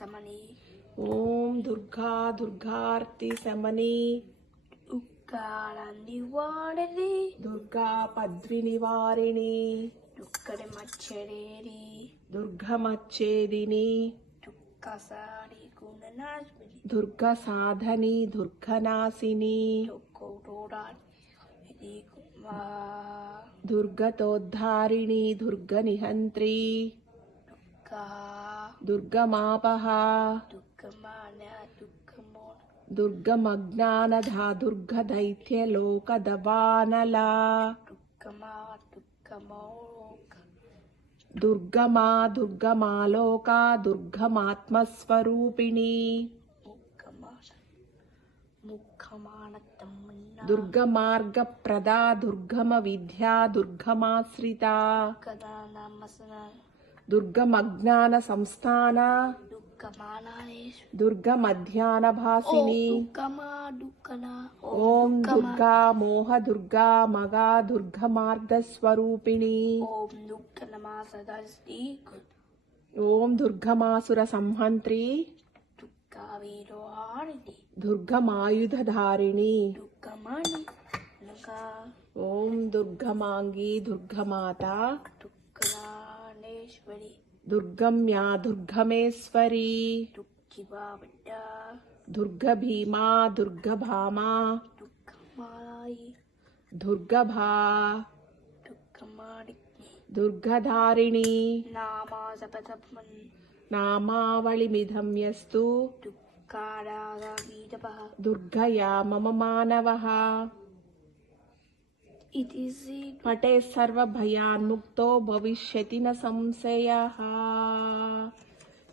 సమని. ఓం దుర్గా దుర్గార్తి సమని. దుఃఖాల నివారిణి. దుర్గా పద్వి నివారిణి. దుఃఖడి మచ్చడేరి. దుర్గమచ్చేదిని. దుఃఖసారి గుణనాశిని. దుర్గ సాధని దుర్గనాశిని. దుర్గతోద్ధారిణి దుర్గ నిహంత్రి. దుర్గమాపహ. దుర్గమజ్ఞానధా దుర్గ దైత్య లోక దవానలా. దుర్గమా దుర్గమాలోక దుర్గమాత్మస్వరూపిణి. దుర్గమార్గప్రదా దుర్గమ విద్యా దుర్గమాశ్రిత. దుర్గమజ్ఞాన సంస్థాన దుర్గమధ్యాన భాసిని. ఓం దుర్గా మోహ దుర్గా మగా దుర్గమార్గస్వరూపిణి. ఓం దుర్గమాసుర సంహంత్రి. దుర్గమాయుధధారిణి. ఓం దుర్గమాంగి దుర్గమాత. దుర్గమ్యా దుర్గమేశ్వరి. దుర్గభీమా దుర్గభామా. దుర్గభా దుర్గధారిణి. నామావళిమిదం యస్తు. దుర్గయా మమ మానవః. పటే సర్వభయాన్ముక్తో భవిష్యతి న సంశయః.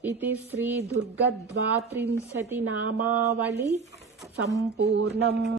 ఇతి శ్రీ దుర్గ 32 నామావళి సంపూర్ణం.